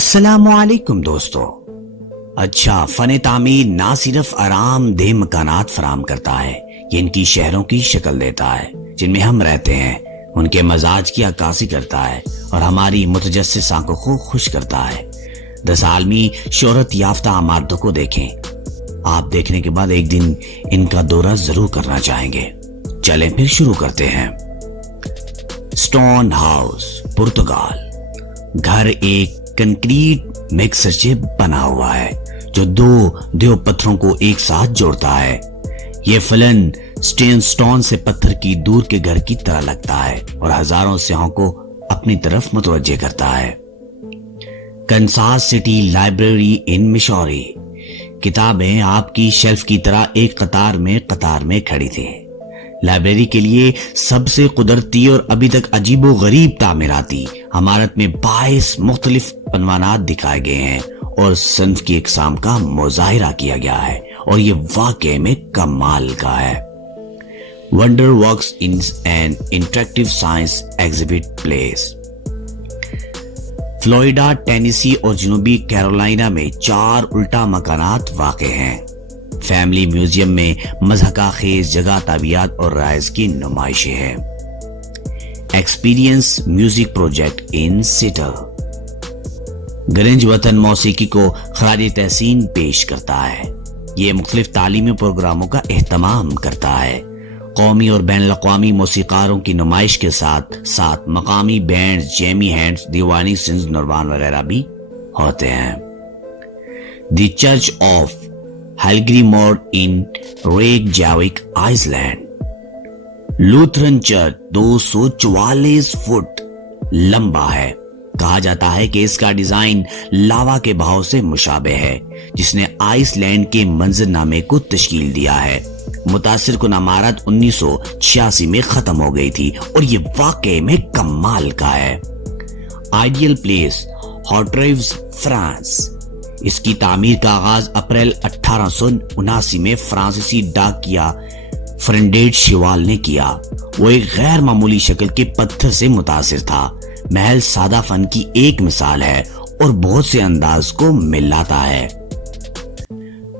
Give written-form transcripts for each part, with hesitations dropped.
السلام علیکم دوستو۔ اچھا، فن تعمیر نہ صرف آرام دہ مکانات فراہم کرتا ہے، یہ ان کی شہروں کی شکل دیتا ہے جن میں ہم رہتے ہیں، ان کے مزاج کی عکاسی کرتا ہے اور ہماری متجسس آنکھوں کو خوش کرتا ہے۔ 10 عالمی شہرت یافتہ عمارتوں کو دیکھیں، آپ دیکھنے کے بعد ایک دن ان کا دورہ ضرور کرنا چاہیں گے۔ چلیں پھر شروع کرتے ہیں۔ Stone house, Portugal. گھر ایک کنکریٹ مکسر سے بنا ہوا ہے جو دو دیو پتھروں کو ایک ساتھ جوڑتا ہے۔ یہ فلن سٹون سے پتھر کی دور کے گھر کی طرح لگتا ہے اور ہزاروں سیاحوں کو اپنی طرف متوجہ کرتا ہے۔ کنساس سٹی لائبریری ان مشوری۔ کتابیں آپ کی شیلف کی طرح ایک قطار میں کھڑی تھیں۔ لائبریری کے لیے سب سے قدرتی اور ابھی تک عجیب و غریب تعمیراتی عمارت میں 22 مختلف عنوانات دکھائے گئے ہیں اور صنف کی اقسام کا مظاہرہ کیا گیا ہے اور یہ واقعے میں کمال کا ہے۔ Wonder works in an interactive science exhibit place. Florida, Tennessee اور جنوبی کیرولائنا میں 4 الٹا مکانات واقع ہیں۔ فیملی میوزیم میں مضحکہ خیز جگہ طبیعت اور رائز کی نمائشیں ہیں۔ ایکسپیرینس میوزک پروجیکٹ ان سیٹل۔ گرنج وطن موسیقی کو خراج تحسین پیش کرتا ہے۔ یہ مختلف تعلیمی پروگراموں کا اہتمام کرتا ہے۔ قومی اور بین الاقوامی موسیقاروں کی نمائش کے ساتھ ساتھ مقامی بینڈز، جیمی ہینڈز، دیوانی سنز، نروان وغیرہ بھی ہوتے ہیں۔ The church of Hallgrimur in Reykjavik, Iceland. Lutheran church 244 foot لمبا ہے۔ کہا جاتا ہے کہ اس کا ڈیزائن لاوا کے بہاؤ سے مشابہ ہے جس نے آئس لینڈ کے منظرنامے کو تشکیل دیا ہے۔ متاثر کن عمارت 1986 میں ختم ہو گئی تھی اور یہ واقعے میں کمال کا ہے۔ آئیڈیل پلیس، ہارٹریوز، فرانس۔ اس کی تعمیر کا آغاز اپریل 1879 میں فرانسیسی ڈاکیا فرنڈیٹ شیوال نے کیا۔ وہ ایک غیر معمولی شکل کے پتھر سے متاثر تھا۔ محل سادہ فن کی ایک مثال ہے اور بہت سے انداز کو ملاتا ہے۔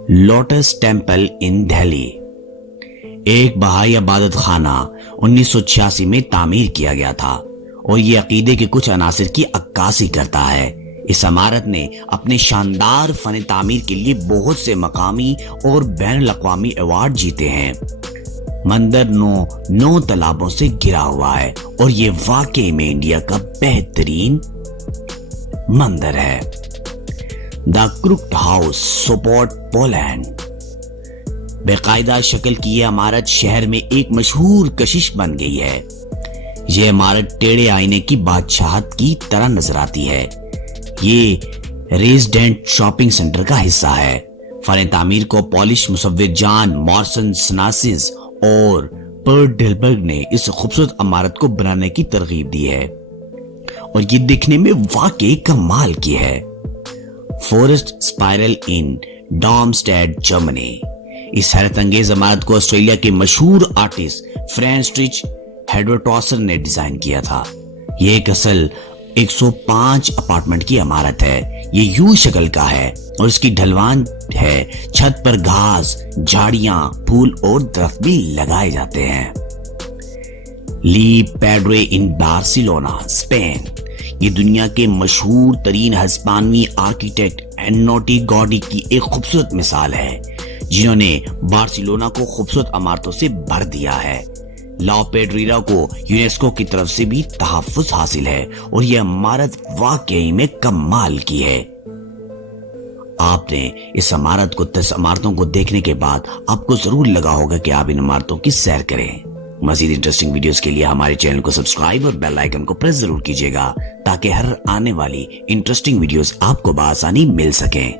لوٹس ٹیمپل ان دہلی۔ ایک بہائی عبادت خانہ 1986 میں تعمیر کیا گیا تھا اور یہ عقیدے کے کچھ عناصر کی عکاسی کرتا ہے۔ اس عمارت نے اپنے شاندار فن تعمیر کے لیے بہت سے مقامی اور بین الاقوامی ایوارڈ جیتے ہیں۔ مندر 9 تالابوں سے گھرا ہوا ہے اور یہ واقعی میں انڈیا کا بہترین مندر ہے۔ دا کروکڈ ہاؤس، سوپوٹ، پولینڈ۔ باقاعدہ شکل کی یہ عمارت شہر میں ایک مشہور کشش بن گئی ہے۔ یہ عمارت ٹیڑھے آئینے کی بادشاہت کی طرح نظر آتی ہے۔ یہ ریزیڈنٹ شاپنگ سینٹر کا حصہ ہے۔ فن تعمیر کو پولش مصور جان مارسن سناسز اور پرٹ ڈیلبرگ نے اس خوبصورت عمارت کو بنانے کی ترغیب دی ہے اور یہ دیکھنے میں واقعی کمال کی ہے۔ فورسٹ اسپائرل ان ڈارمسٹیڈ، جرمنی۔ اس حیرت انگیز عمارت کو آسٹریلیا کے مشہور آرٹسٹ فرانسٹرچ ہیڈورٹاسر نے ڈیزائن کیا تھا۔ یہ ایک اصل 105 اپارٹمنٹ کی عمارت ہے۔ یہ یو شکل کا ہے اور اس کی ڈھلوان ہے۔ چھت پر گھاس، جھاڑیاں، پھول اور درخت بھی لگائے جاتے ہیں۔ لی پیڈرے ان بارسلونا، اسپین۔ یہ دنیا کے مشہور ترین ہسپانوی آرکیٹیکٹ اینوٹی گاڈی کی ایک خوبصورت مثال ہے جنہوں نے بارسلونا کو خوبصورت عمارتوں سے بھر دیا ہے۔ لا پیڈریرا کو یونیسکو کی طرف سے بھی تحفظ حاصل ہے اور یہ عمارت واقعی میں کمال کی ہے۔ آپ نے اس عمارتوں کو دیکھنے کے بعد آپ کو ضرور لگا ہوگا کہ آپ ان عمارتوں کی سیر کریں۔ مزید انٹرسٹنگ ویڈیوز کے لیے ہمارے چینل کو سبسکرائب اور بیل آئیکن کو پریس ضرور کیجیے گا تاکہ ہر آنے والی انٹرسٹنگ ویڈیوز آپ کو بآسانی مل سکیں۔